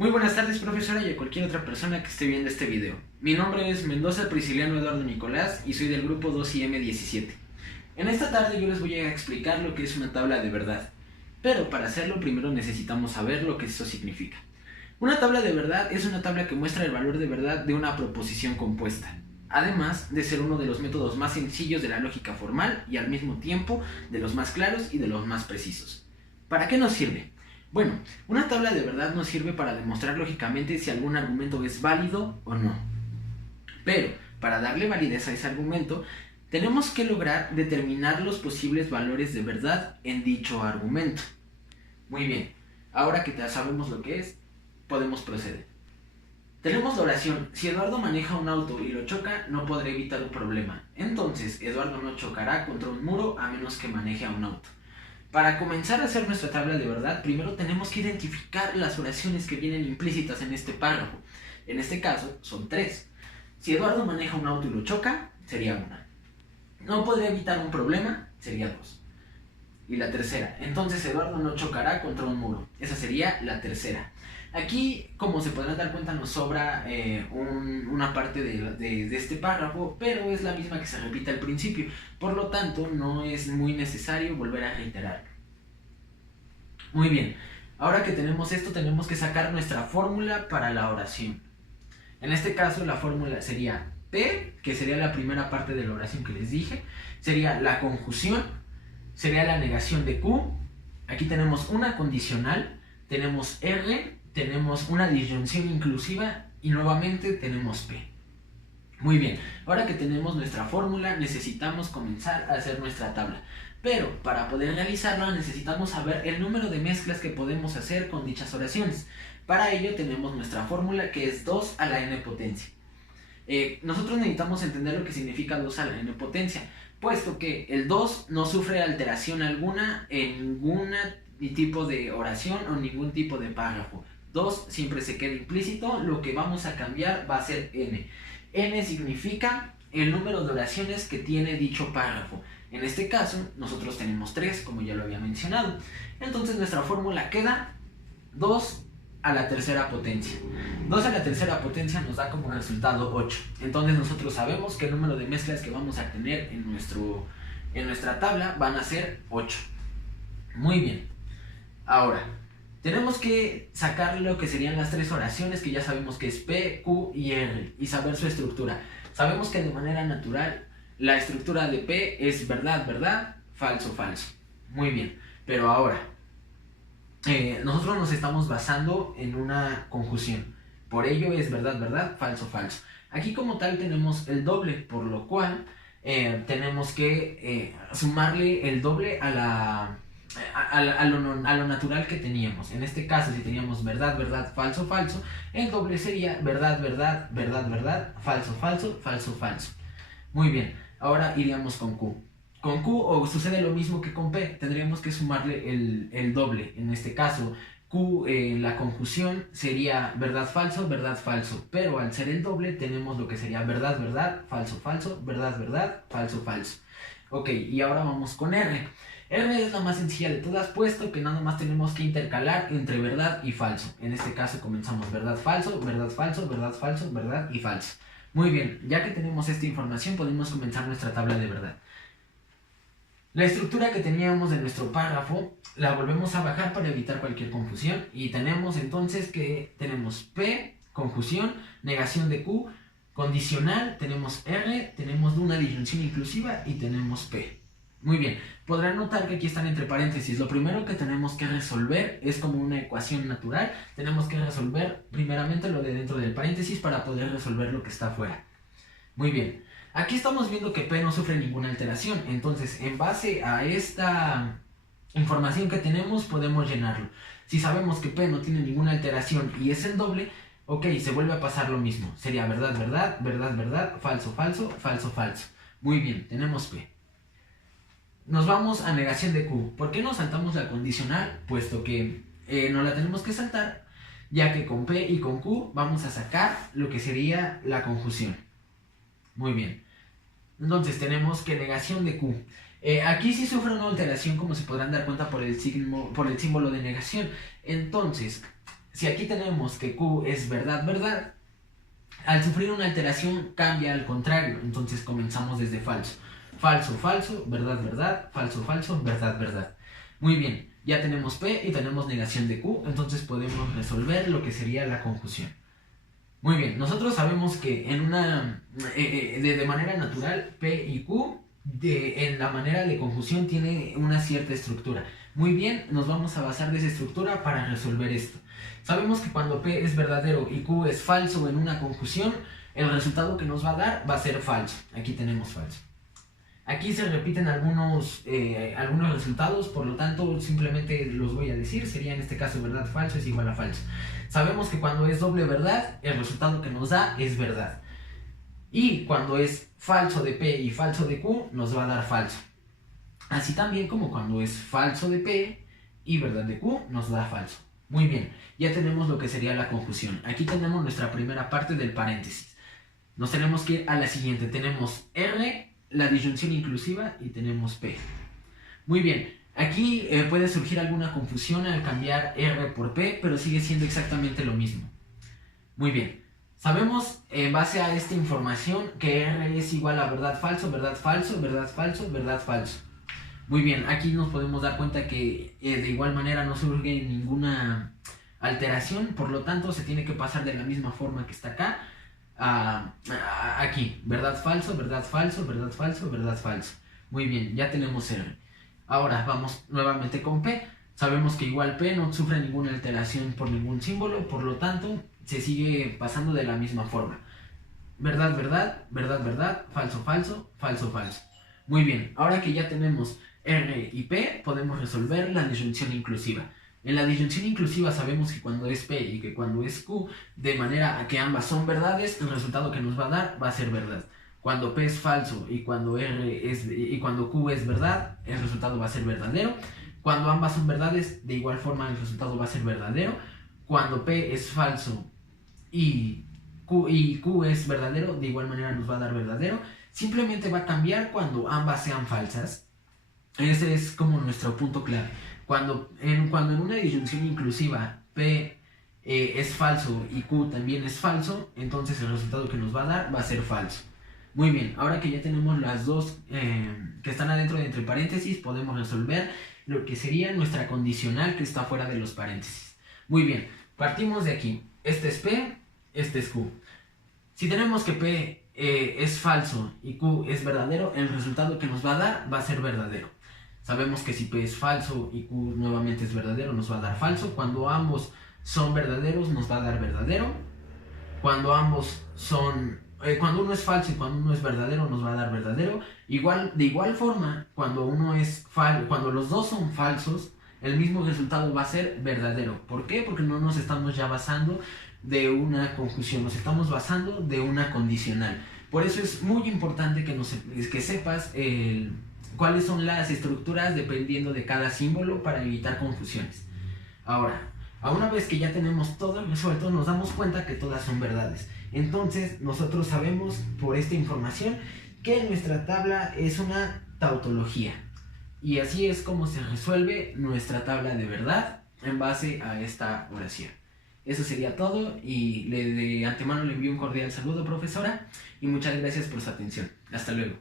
Muy buenas tardes, profesora, y a cualquier otra persona que esté viendo este video. Mi nombre es Mendoza Prisciliano Eduardo Nicolás y soy del grupo 2IM17. En esta tarde yo les voy a explicar lo que es una tabla de verdad. Pero para hacerlo primero necesitamos saber lo que eso significa. Una tabla de verdad es una tabla que muestra el valor de verdad de una proposición compuesta, además de ser uno de los métodos más sencillos de la lógica formal y al mismo tiempo de los más claros y de los más precisos. ¿Para qué nos sirve? Bueno, una tabla de verdad nos sirve para demostrar lógicamente si algún argumento es válido o no. Pero, para darle validez a ese argumento, tenemos que lograr determinar los posibles valores de verdad en dicho argumento. Muy bien, ahora que ya sabemos lo que es, podemos proceder. Tenemos la oración: si Eduardo maneja un auto y lo choca, no podrá evitar un problema. Entonces, Eduardo no chocará contra un muro a menos que maneje a un auto. Para comenzar a hacer nuestra tabla de verdad, primero tenemos que identificar las oraciones que vienen implícitas en este párrafo. En este caso, son 3. Si Eduardo maneja un auto y lo choca, sería 1. No podría evitar un problema, sería 2. Y la tercera, entonces Eduardo no chocará contra un muro. Esa sería la tercera. Aquí, como se podrán dar cuenta, nos sobra una parte de este párrafo, pero es la misma que se repite al principio. Por lo tanto, no es muy necesario volver a reiterarlo. Muy bien, ahora que tenemos esto, tenemos que sacar nuestra fórmula para la oración. En este caso, la fórmula sería P, que sería la primera parte de la oración que les dije, sería la conjunción, sería la negación de Q, aquí tenemos una condicional, tenemos R, tenemos una disyunción inclusiva y nuevamente tenemos P. Muy bien, ahora que tenemos nuestra fórmula necesitamos comenzar a hacer nuestra tabla. Pero para poder realizarla necesitamos saber el número de mezclas que podemos hacer con dichas oraciones. Para ello tenemos nuestra fórmula, que es 2 a la n potencia. Nosotros necesitamos entender lo que significa 2 a la n potencia, puesto que el 2 no sufre alteración alguna en ningún tipo de oración o ningún tipo de párrafo. 2 siempre se queda implícito, lo que vamos a cambiar va a ser n. N significa el número de oraciones que tiene dicho párrafo. En este caso, nosotros tenemos 3, como ya lo había mencionado. Entonces nuestra fórmula queda 2 a la tercera potencia. 2 a la tercera potencia nos da como resultado 8. Entonces nosotros sabemos que el número de mezclas que vamos a tener en nuestra tabla van a ser 8. Muy bien. Ahora, tenemos que sacar lo que serían las 3 oraciones, que ya sabemos que es P, Q y R, y saber su estructura. Sabemos que de manera natural la estructura de P es verdad, verdad, falso, falso. Muy bien, pero ahora nosotros nos estamos basando en una conjunción. Por ello es verdad, verdad, falso, falso. Aquí como tal tenemos el doble, por lo cual tenemos que sumarle el doble a lo natural que teníamos. En este caso, si teníamos verdad, verdad, falso, falso, el doble sería verdad, verdad, verdad, verdad, falso, falso, falso, falso. Muy bien, ahora iríamos con Q. Con Q sucede lo mismo que con P, tendríamos que sumarle el doble. En este caso, Q, la conjunción sería verdad, falso, pero al ser el doble tenemos lo que sería verdad, verdad, falso, falso, verdad, verdad, falso, falso. Ok, y ahora vamos con R. R es la más sencilla de todas, puesto que nada más tenemos que intercalar entre verdad y falso. En este caso comenzamos verdad, falso, verdad, falso, verdad, falso, verdad y falso. Muy bien, ya que tenemos esta información podemos comenzar nuestra tabla de verdad. La estructura que teníamos de nuestro párrafo la volvemos a bajar para evitar cualquier confusión y tenemos entonces que tenemos P, conjunción, negación de Q, condicional, tenemos R, tenemos una disyunción inclusiva y tenemos P. Muy bien, podrán notar que aquí están entre paréntesis. Lo primero que tenemos que resolver es como una ecuación natural. Tenemos que resolver primeramente lo de dentro del paréntesis para poder resolver lo que está afuera. Muy bien, aquí estamos viendo que P no sufre ninguna alteración. Entonces, en base a esta información que tenemos, podemos llenarlo. Si sabemos que P no tiene ninguna alteración y es el doble, ok, se vuelve a pasar lo mismo. Sería verdad, verdad, verdad, verdad, falso, falso, falso, falso. Muy bien, tenemos P. Nos vamos a negación de Q. ¿Por qué no saltamos la condicional? Puesto que no la tenemos que saltar, ya que con P y con Q vamos a sacar lo que sería la conjunción. Muy bien. Entonces tenemos que negación de Q. Aquí sí sufre una alteración, como se podrán dar cuenta por el símbolo de negación. Entonces, si aquí tenemos que Q es verdad, verdad, al sufrir una alteración cambia al contrario, entonces comenzamos desde falso. Falso, falso, verdad, verdad, falso, falso, verdad, verdad. Muy bien, ya tenemos P y tenemos negación de Q, entonces podemos resolver lo que sería la conjunción. Muy bien, nosotros sabemos que en de manera natural P y Q en la manera de conjunción tiene una cierta estructura. Muy bien, nos vamos a basar de esa estructura para resolver esto. Sabemos que cuando P es verdadero y Q es falso en una conjunción, el resultado que nos va a dar va a ser falso. Aquí tenemos falso. Aquí se repiten algunos resultados, por lo tanto simplemente los voy a decir. Sería en este caso verdad, falso es igual a falso. Sabemos que cuando es doble verdad, el resultado que nos da es verdad. Y cuando es falso de P y falso de Q, nos va a dar falso. Así también como cuando es falso de P y verdad de Q, nos da falso. Muy bien, ya tenemos lo que sería la conjunción. Aquí tenemos nuestra primera parte del paréntesis. Nos tenemos que ir a la siguiente. Tenemos R, la disyunción inclusiva, y tenemos P. Muy bien, aquí puede surgir alguna confusión al cambiar R por P, pero sigue siendo exactamente lo mismo. Muy bien, sabemos en base a esta información que R es igual a verdad, falso, verdad, falso, verdad, falso, verdad, falso. Muy bien, aquí nos podemos dar cuenta que de igual manera no surge ninguna alteración, por lo tanto se tiene que pasar de la misma forma que está acá aquí, verdad, falso, verdad, falso, verdad, falso, verdad, falso. Muy bien, ya tenemos R. Ahora vamos nuevamente con P. Sabemos que igual P no sufre ninguna alteración por ningún símbolo, por lo tanto se sigue pasando de la misma forma. Verdad, verdad, verdad, verdad, falso, falso, falso, falso. Muy bien, ahora que ya tenemos R y P, podemos resolver la disyunción inclusiva. En la disyunción inclusiva sabemos que cuando es P y que cuando es Q, de manera que ambas son verdades, el resultado que nos va a dar va a ser verdad. Cuando P es falso y cuando Q es verdad, el resultado va a ser verdadero. Cuando ambas son verdades, de igual forma el resultado va a ser verdadero. Cuando P es falso y Q es verdadero, de igual manera nos va a dar verdadero. Simplemente va a cambiar cuando ambas sean falsas. Ese es como nuestro punto clave. Cuando en una disyunción inclusiva P es falso y Q también es falso, entonces el resultado que nos va a dar va a ser falso. Muy bien, ahora que ya tenemos las dos que están adentro de entre paréntesis, podemos resolver lo que sería nuestra condicional que está fuera de los paréntesis. Muy bien, partimos de aquí. Este es P, este es Q. Si tenemos que P es falso y Q es verdadero, el resultado que nos va a dar va a ser verdadero. Sabemos que si P es falso y Q nuevamente es verdadero, nos va a dar falso. Cuando ambos son verdaderos, nos va a dar verdadero. Cuando uno es falso y cuando uno es verdadero, nos va a dar verdadero. De igual forma, cuando los dos son falsos, el mismo resultado va a ser verdadero. ¿Por qué? Porque no nos estamos ya basando de una conjunción, nos estamos basando de una condicional. Por eso es muy importante que sepas cuáles son las estructuras dependiendo de cada símbolo para evitar confusiones. Ahora, una vez que ya tenemos todo resuelto, nos damos cuenta que todas son verdades. Entonces, nosotros sabemos por esta información que nuestra tabla es una tautología. Y así es como se resuelve nuestra tabla de verdad en base a esta oración. Eso sería todo y de antemano le envío un cordial saludo, profesora, y muchas gracias por su atención. Hasta luego.